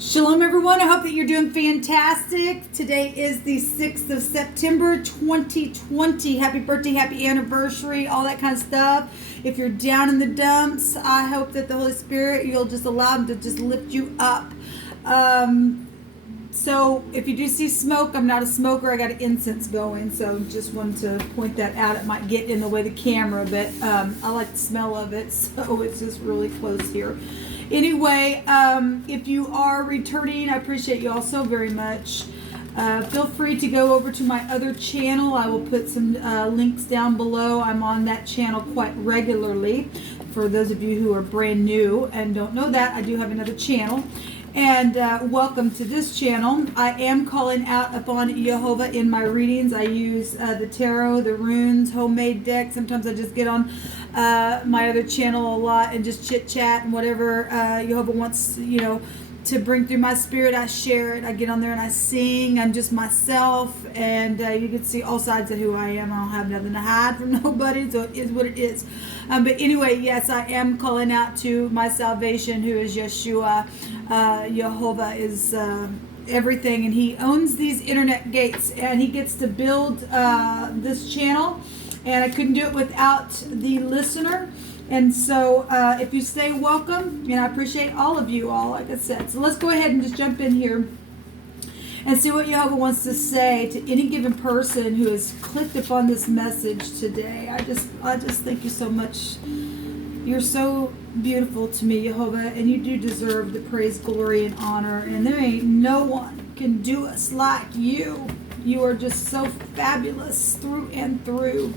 Shalom everyone, I hope that you're doing fantastic. Today is the 6th of September 2020. Happy birthday, happy anniversary, all that kind of stuff. If you're down in the dumps, I hope that the Holy Spirit, you'll just allow him to just lift you up. So if you do see smoke, I'm not a smoker, I got an incense going, so just wanted to point that out. It might get in the way of the camera, but I like the smell of it, so it's just really close here. Anyway, if you are returning, I appreciate you all so very much. Feel free to go over to my other channel. I will put some links down below. I'm on that channel quite regularly. For those of you who are brand new and don't know that, I do have another channel. And welcome to this channel. I am calling out upon Jehovah in my readings. I use the tarot, the runes, homemade deck. Sometimes I just get on my other channel a lot and just chit chat and whatever Jehovah wants, to bring through my spirit. I share it. I get on there and I sing. I'm just myself, and you can see all sides of who I am. I don't have nothing to hide from nobody, so it is what it is. But anyway, yes, I am calling out to my salvation, who is Yeshua. Jehovah is everything, and he owns these internet gates, and he gets to build this channel, and I couldn't do it without the listener. And so if you stay, welcome, and I appreciate all of you all, like I said. So let's go ahead and just jump in here and see what Jehovah wants to say to any given person who has clicked upon this message today. I just thank you so much. You're so beautiful to me, Jehovah, and you do deserve the praise, glory, and honor. And there ain't no one can do us like you. You are just so fabulous through and through.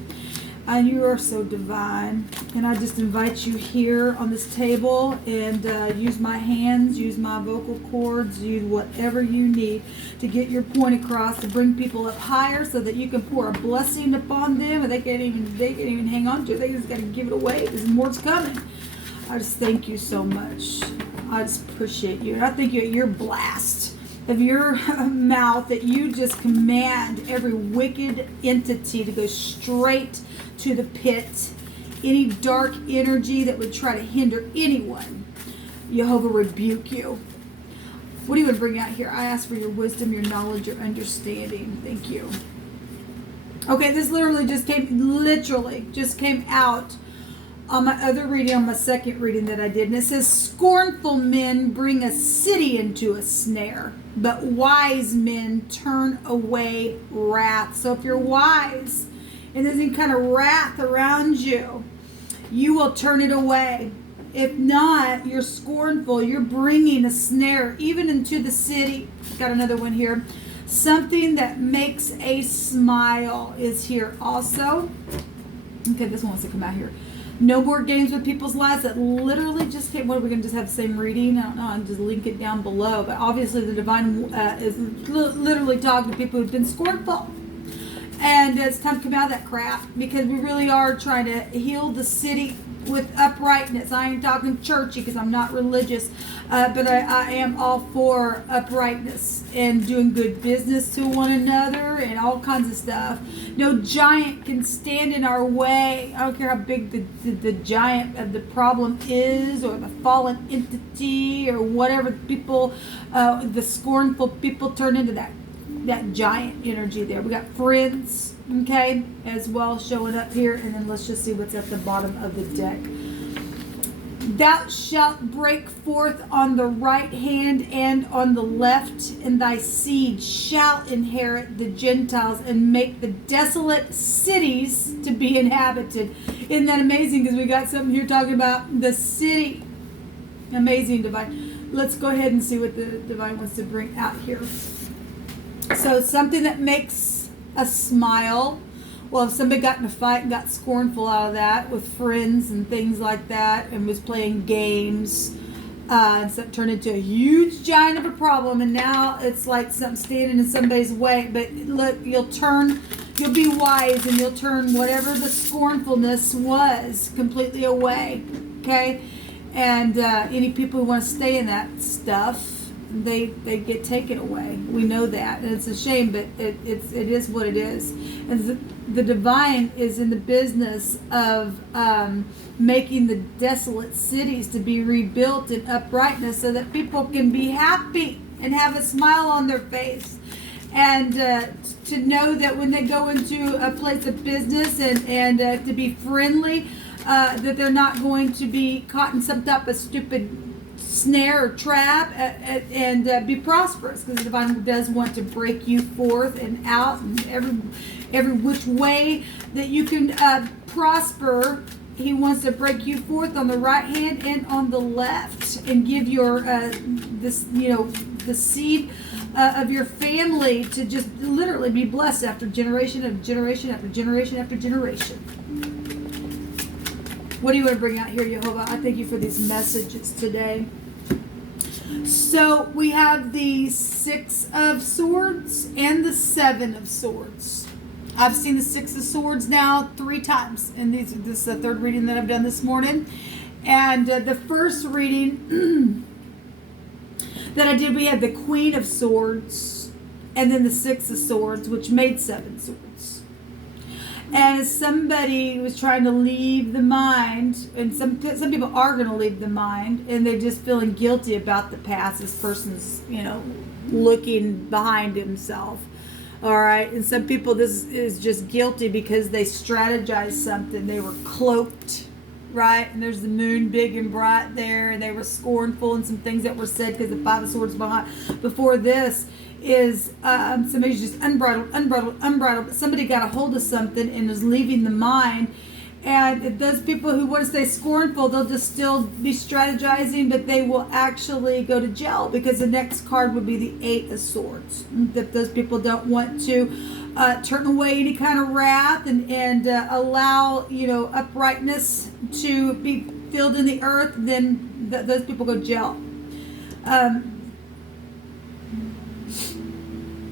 And you are so divine. And I just invite you here on this table and use my hands, use my vocal cords, use whatever you need to get your point across, to bring people up higher so that you can pour a blessing upon them, and they can't even hang on to it. They just got to give it away. There's more's coming. I just thank you so much. I just appreciate you. And I thank you at your blast of your mouth that you just command every wicked entity to go straight to the pit. Any dark energy that would try to hinder anyone, Jehovah rebuke you. What do you want to bring out here? I ask for your wisdom, your knowledge, your understanding. Thank you. Okay, this literally just came out on my other reading, on my second reading that I did. And it says, scornful men bring a city into a snare, but wise men turn away wrath. So if you're wise and there's any kind of wrath around you, you will turn it away. If not, you're scornful. You're bringing a snare even into the city. Got another one here. Something that makes a smile is here also. Okay, this one wants to come out here. No more games with people's lives. That literally just came. What, are we going to just have the same reading? I don't know. I'll just link it down below. But obviously the divine is literally talking to people who've been scornful. And it's time to come out of that crap, because we really are trying to heal the city with uprightness. I ain't talking churchy because I'm not religious, but I am all for uprightness and doing good business to one another and all kinds of stuff. No giant can stand in our way. I don't care how big the giant of the problem is, or the fallen entity, or whatever people, the scornful people turn into that giant energy there. We got friends, okay, as well showing up here. And then let's just see what's at the bottom of the deck. Thou shalt break forth on the right hand and on the left, and thy seed shall inherit the Gentiles and make the desolate cities to be inhabited. Isn't that amazing? Because we got something here talking about the city. Amazing, divine. Let's go ahead and see what the divine wants to bring out here. So something that makes a smile. Well, if somebody got in a fight and got scornful out of that with friends and things like that, and was playing games, and so it turned into a huge giant of a problem, and now it's like something standing in somebody's way. But look, you'll be wise, and you'll turn whatever the scornfulness was completely away. Okay? And any people who want to stay in that stuff, they get taken away. We know that, and it's a shame, but it is what it is. And the divine is in the business of making the desolate cities to be rebuilt in uprightness, so that people can be happy and have a smile on their face, and to know that when they go into a place of business and to be friendly, that they're not going to be caught in some type of stupid snare or trap, and be prosperous, because the divine does want to break you forth and out, and every which way that you can prosper. He wants to break you forth on the right hand and on the left, and give your the seed of your family to just literally be blessed after generation after generation after generation after generation. What do you want to bring out here, Jehovah? I thank you for these messages today. So we have the 6 of Swords and the 7 of Swords. I've seen the 6 of Swords now 3 times, and this is the 3rd reading that I've done this morning. And the first reading that I did, we had the Queen of Swords and then the 6 of Swords, which made 7 swords. And as somebody was trying to leave the mind, and some people are going to leave the mind, and they're just feeling guilty about the past. This person's, looking behind himself. All right. And some people, this is just guilty because they strategized something. They were cloaked, right? And there's the moon big and bright there, and they were scornful, and some things that were said, because the 5 of Swords before this is somebody's just unbridled. Somebody got a hold of something and is leaving the mind. And those people who want to stay scornful, they'll just still be strategizing, but they will actually go to jail, because the next card would be the 8 of Swords. If those people don't want to turn away any kind of wrath and allow, uprightness to be filled in the earth, then those people go to jail.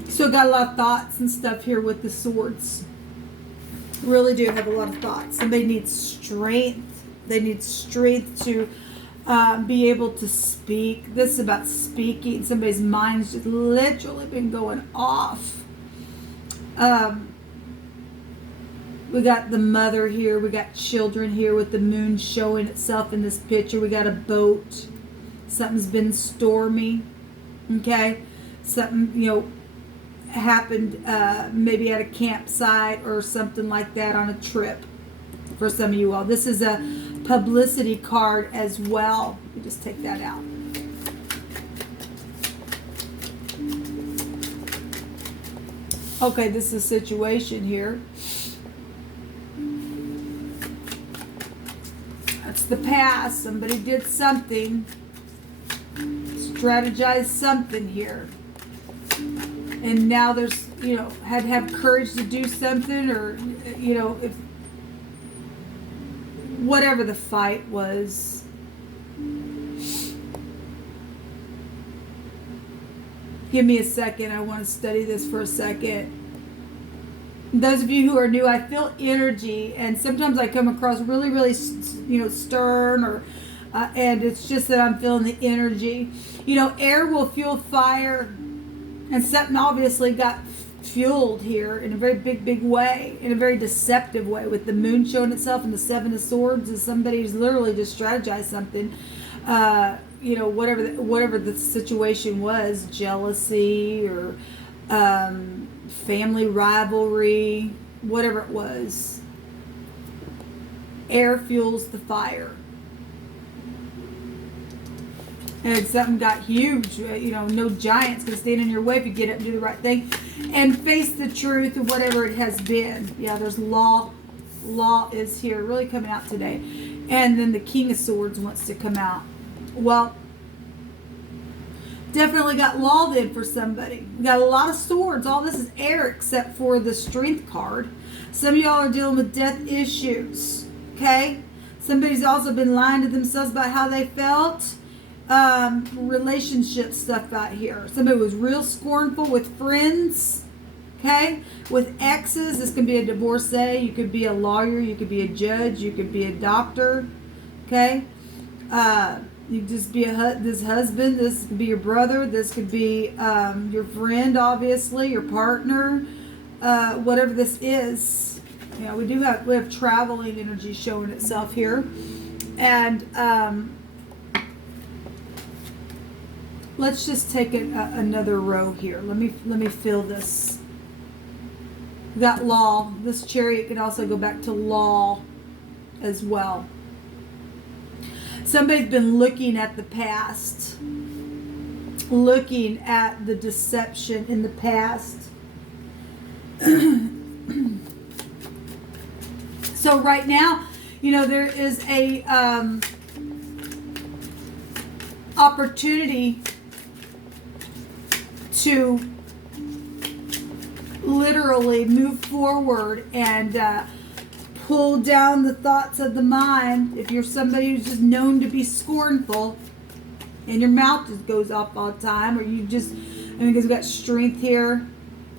So got a lot of thoughts and stuff here with the swords. Really do have a lot of thoughts. Somebody needs strength. They need strength to be able to speak. This is about speaking. Somebody's mind's just literally been going off. We got the mother here. We got children here with the moon showing itself in this picture. We got a boat. Something's been stormy. Okay? Something, happened maybe at a campsite or something like that on a trip for some of you all. This is a publicity card as well. You just take that out. Okay, this is a situation here. That's the past. Somebody did something, strategized something here. And now there's, had to have courage to do something, or, if whatever the fight was. Give me a second. I want to study this for a second. Those of you who are new, I feel energy, and sometimes I come across really, really, stern, or and it's just that I'm feeling the energy. Air will fuel fire. And something obviously got fueled here in a very big way, in a very deceptive way, with the moon showing itself and the 7 of Swords, and somebody's literally just strategized something. Whatever the situation was, jealousy or family rivalry, whatever it was. Air fuels the fire. And something got huge, no giant's going to stand in your way if you get up and do the right thing. And face the truth of whatever it has been. Yeah, there's law. Law is here, really coming out today. And then the King of Swords wants to come out. Well, definitely got law then for somebody. We got a lot of swords. All this is air except for the Strength card. Some of y'all are dealing with death issues. Okay? Somebody's also been lying to themselves about how they felt. Relationship stuff out here. Somebody was real scornful with friends. Okay? With exes. This can be a divorcee. You could be a lawyer. You could be a judge. You could be a doctor. Okay? You just be this husband. This could be your brother. This could be your friend, obviously, your partner. Whatever this is, we have traveling energy showing itself here, and let's just take another row here. Let me feel this. That law. This Chariot can also go back to law as well. Somebody's been looking at the past, looking at the deception in the past. So right now, there is a opportunity to literally move forward and pull down the thoughts of the mind. If you're somebody who's just known to be scornful and your mouth just goes off all the time, or because we've got strength here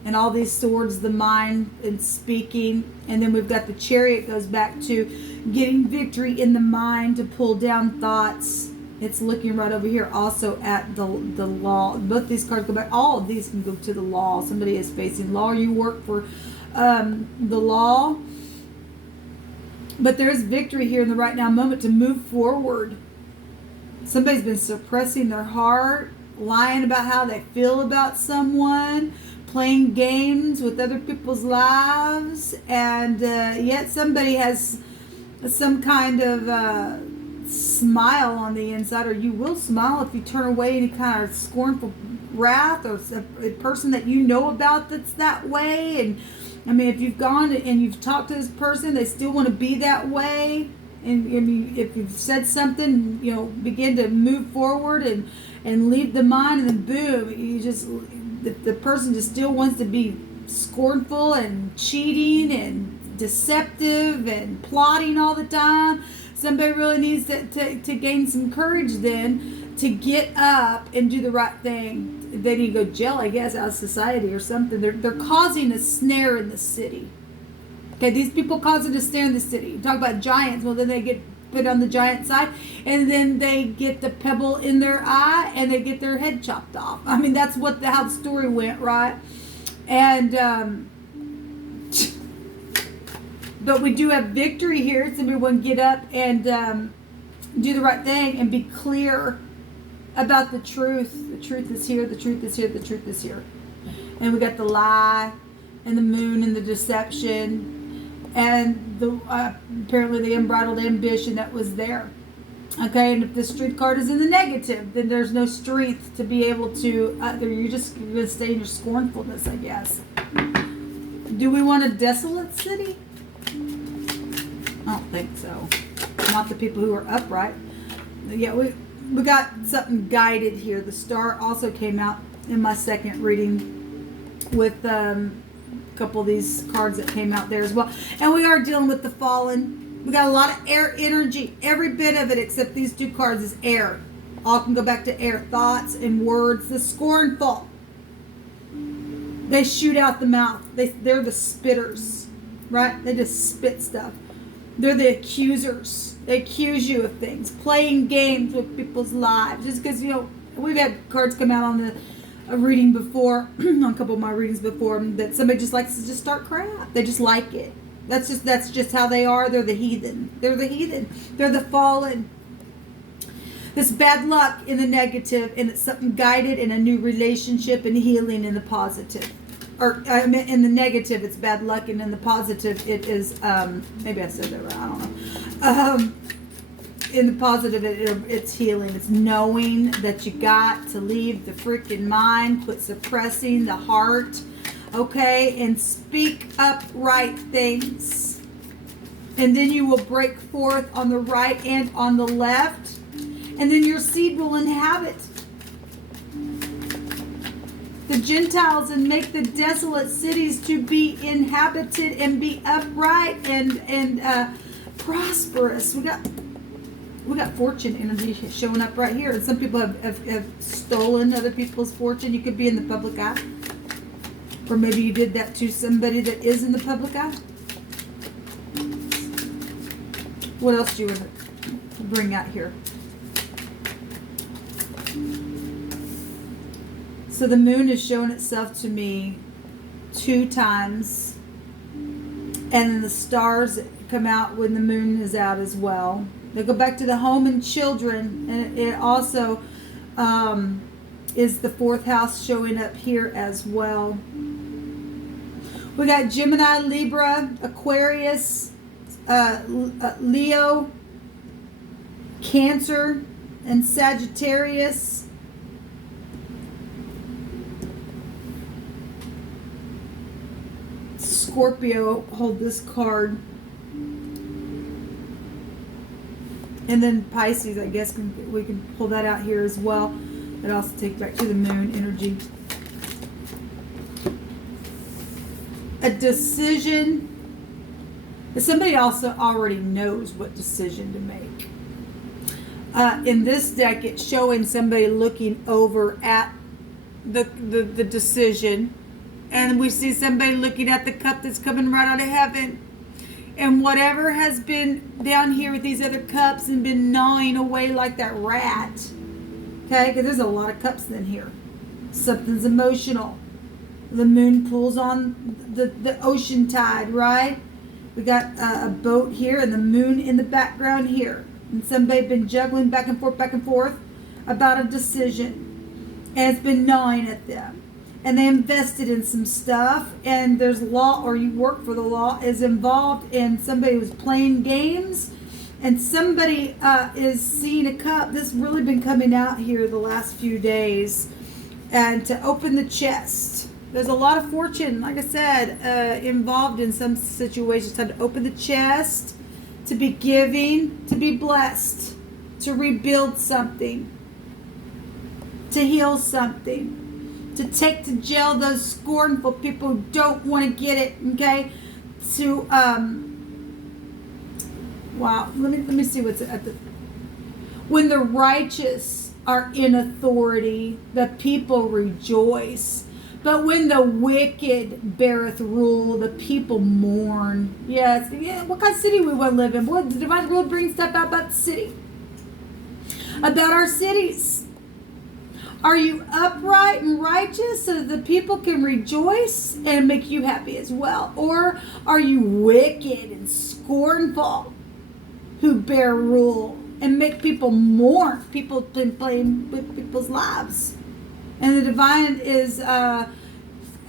and all these swords, the mind and speaking, and then we've got the Chariot goes back to getting victory in the mind to pull down thoughts. It's looking right over here also at the law. Both these cards go back. All of these can go to the law. Somebody is facing law, or you work for the law. But there's victory here in the right now moment to move forward. Somebody's been suppressing their heart, lying about how they feel about someone, playing games with other people's lives, and yet somebody has some kind of smile on the inside, or you will smile if you turn away any kind of scornful wrath, or a person that you know about that's that way. And if you've gone and you've talked to this person, they still want to be that way. And if you've said something, begin to move forward and leave the mind, and then boom, the person just still wants to be scornful and cheating and deceptive and plotting all the time. Somebody really needs to gain some courage then to get up and do the right thing. They need to go jail, I guess, out of society or something. They're causing a snare in the city. Okay, these people causing a snare in the city. You talk about giants. Well, then they get put on the giant side, and then they get the pebble in their eye, and they get their head chopped off. That's how the story went, right? And but we do have victory here. So everyone get up and do the right thing and be clear about the truth. The truth is here. The truth is here. The truth is here. And we got the lie and the moon and the deception and the apparently the unbridled ambition that was there. Okay, and if the Strength card is in the negative, then there's no strength to be able to. You're going to stay in your scornfulness, I guess. Do we want a desolate city? I don't think so. Not the people who are upright. Yeah, we got something guided here. The star also came out in my second reading with a couple of these cards that came out there as well. And we are dealing with the fallen. We got a lot of air energy. Every bit of it except these two cards is air. All can go back to air. Thoughts and words. The scornful. They shoot out the mouth. They're the spitters. Right? They just spit stuff. They're the accusers. They accuse you of things. Playing games with people's lives. Just because, we've had cards come out on a reading before, on a couple of my readings before, that somebody just likes to just start crap. They just like it. That's just how they are. They're the heathen. They're the heathen. They're the fallen. This bad luck in the negative, and it's something guided in a new relationship and healing in the positive. Or in the negative, it's bad luck, and in the positive, it is, maybe I said that right, I don't know. In the positive, it's healing. It's knowing that you got to leave the freaking mind, quit suppressing the heart, okay, and speak upright things. And then you will break forth on the right and on the left, and then your seed will inhabit the Gentiles and make the desolate cities to be inhabited and be upright and prosperous. We got fortune energy showing up right here. And some people have stolen other people's fortune. You could be in the public eye. Or maybe you did that to somebody that is in the public eye. What else do you want to bring out here? So the moon has shown itself to me 2 times. And then the stars come out when the moon is out as well. They go back to the home and children. And it also is the 4th house showing up here as well. We got Gemini, Libra, Aquarius, Leo, Cancer, and Sagittarius. Scorpio hold this card. And then Pisces, I guess we can pull that out here as well. That also takes back to the moon energy. A decision. Somebody also already knows what decision to make. In this deck, it's showing somebody looking over at the decision. And we see somebody looking at the cup that's coming right out of heaven. And whatever has been down here with these other cups and been gnawing away like that rat. Okay, because there's a lot of cups in here. Something's emotional. The moon pulls on the ocean tide, right? We got a boat here and the moon in the background here. And somebody been juggling back and forth about a decision. And it's been gnawing at them. And they invested in some stuff, and there's law, or you work for the law, is involved, and somebody was playing games, and somebody is seeing a cup. This has really been coming out here the last few days. And to open the chest. There's a lot of fortune, like I said, involved in some situations. Time to open the chest, to be giving, to be blessed, to rebuild something, to heal something. To take to jail those scornful people who don't want to get it, okay? To wow, let me see what's at the. When the righteous are in authority, the people rejoice. But when the wicked beareth rule, the people mourn. Yes, yeah. What kind of city we want to live in? Boy, the divine rule brings stuff out about the city, about our cities. Are you upright and righteous so that the people can rejoice and make you happy as well? Or are you wicked and scornful who bear rule and make people mourn? People been playing with people's lives. And the divine is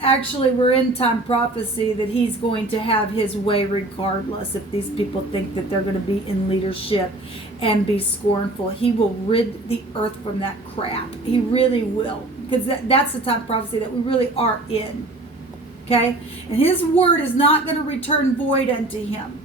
actually, we're in time prophecy that he's going to have his way regardless if these people think that they're going to be in leadership and be scornful. He will rid the earth from that crap. He really will. Because that's the time prophecy that we really are in. Okay? And his word is not going to return void unto him.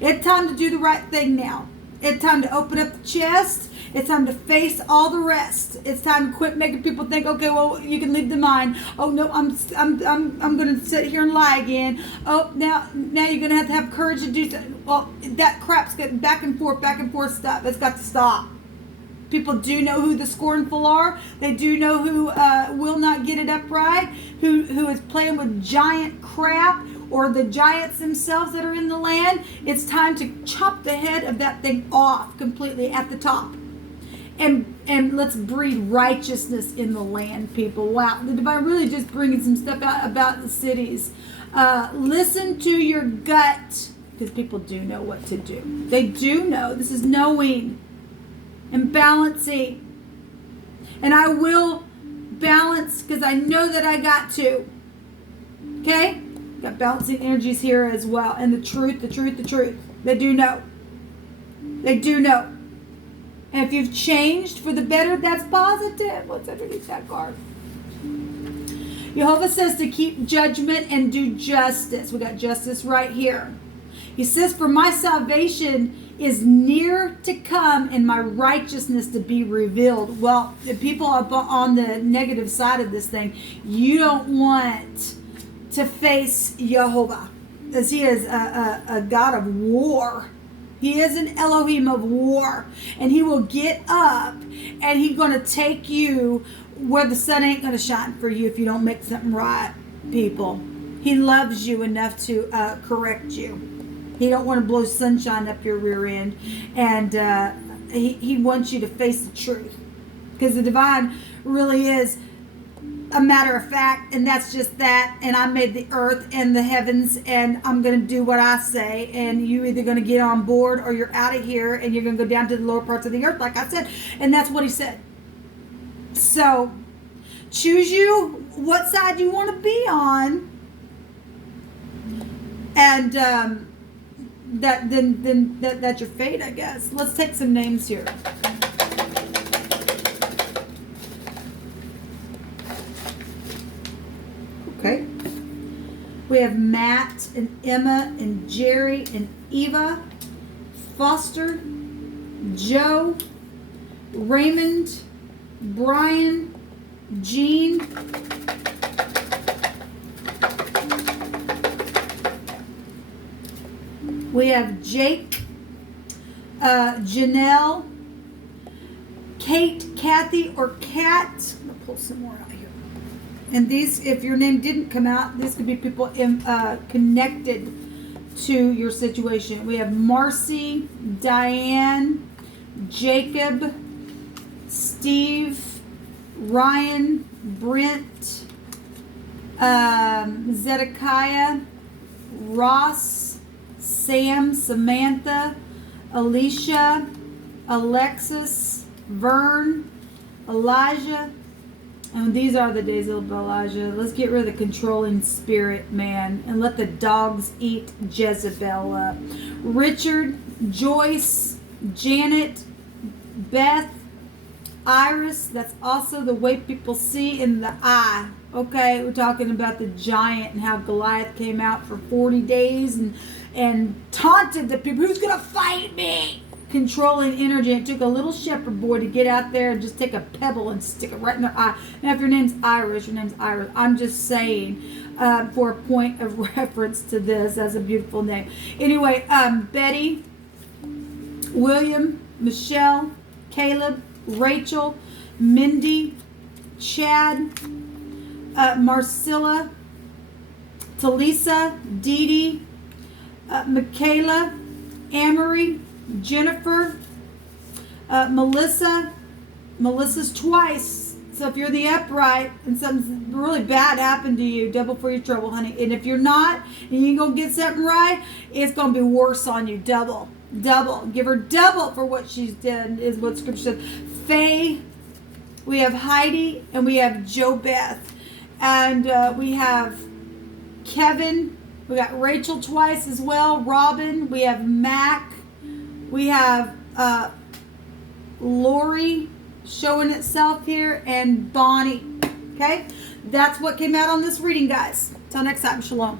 It's time to do the right thing now. It's time to open up the chest. It's time to face all the rest. It's time to quit making people think, okay, well, you can leave the mind. Oh no, I'm going to sit here and lie again. Oh, now you're going to have courage to do something. Well, that crap's getting back and forth stuff. It's got to stop. People do know who the scornful are. They do know who will not get it upright, who is playing with giant crap, or the giants themselves that are in the land. It's time to chop the head of that thing off completely at the top. And let's breed righteousness in the land, people. Wow, the divine really just bringing some stuff out about the cities. Listen to your gut, because people do know what to do. They do know. This is knowing and balancing. And I will balance because I know that I got to. Okay? Got balancing energies here as well. And the truth. They do know. They do know. And if you've changed for the better, that's positive. What's underneath that card? Jehovah says to keep judgment and do justice. We got justice right here. He says, for my salvation is near to come and my righteousness to be revealed. Well, the people up on the negative side of this thing, you don't want to face Jehovah, as he is a God of war. He is an Elohim of war, and he will get up and he's going to take you where the sun ain't going to shine for you if you don't make something right, people. He loves you enough to correct you. He don't want to blow sunshine up your rear end, and he wants you to face the truth, because the divine really is a matter of fact, and that's just that. And I made the earth and the heavens, and I'm going to do what I say. And you either going to get on board or you're out of here, and you're going to go down to the lower parts of the earth, like I said. And that's what he said. So choose you what side you want to be on, and that's your fate, I guess. Let's take some names here. Okay. We have Matt and Emma and Jerry and Eva, Foster, Joe, Raymond, Brian, Jean, we have Jake, Janelle, Kate, Kathy, or Kat. I'm going to pull some more out here. And these, if your name didn't come out, this could be people connected to your situation. We have Marcy, Diane, Jacob, Steve, Ryan, Brent, Zedekiah, Ross, Sam, Samantha, Alicia, Alexis, Vern, Elijah. And these are the days of Elijah. Let's get rid of the controlling spirit, man, and let the dogs eat Jezebel up. Richard, Joyce, Janet, Beth, Iris. That's also the way people see in the eye. Okay, we're talking about the giant and how Goliath came out for 40 days and taunted the people. Who's going to fight me? Controlling energy. It took a little shepherd boy to get out there and just take a pebble and stick it right in their eye. Now, if your name's Iris, your name's Iris. I'm just saying for a point of reference to this. That's a beautiful name. Anyway, Betty, William, Michelle, Caleb, Rachel, Mindy, Chad, Marcilla, Talisa, Dee Dee, Michaela, Amory, Jennifer, Melissa. Melissa's twice. So if you're the upright and something really bad happened to you, double for your trouble, honey. And if you're not, and you ain't gonna get something right, it's gonna be worse on you. Double. Give her double for what she's done, is what Scripture says. Faye, we have Heidi, and we have Jo Beth, and we have Kevin. We got Rachel twice as well. Robin. We have Mac. We have Lori showing itself here, and Bonnie. Okay? That's what came out on this reading, guys. Till next time. Shalom.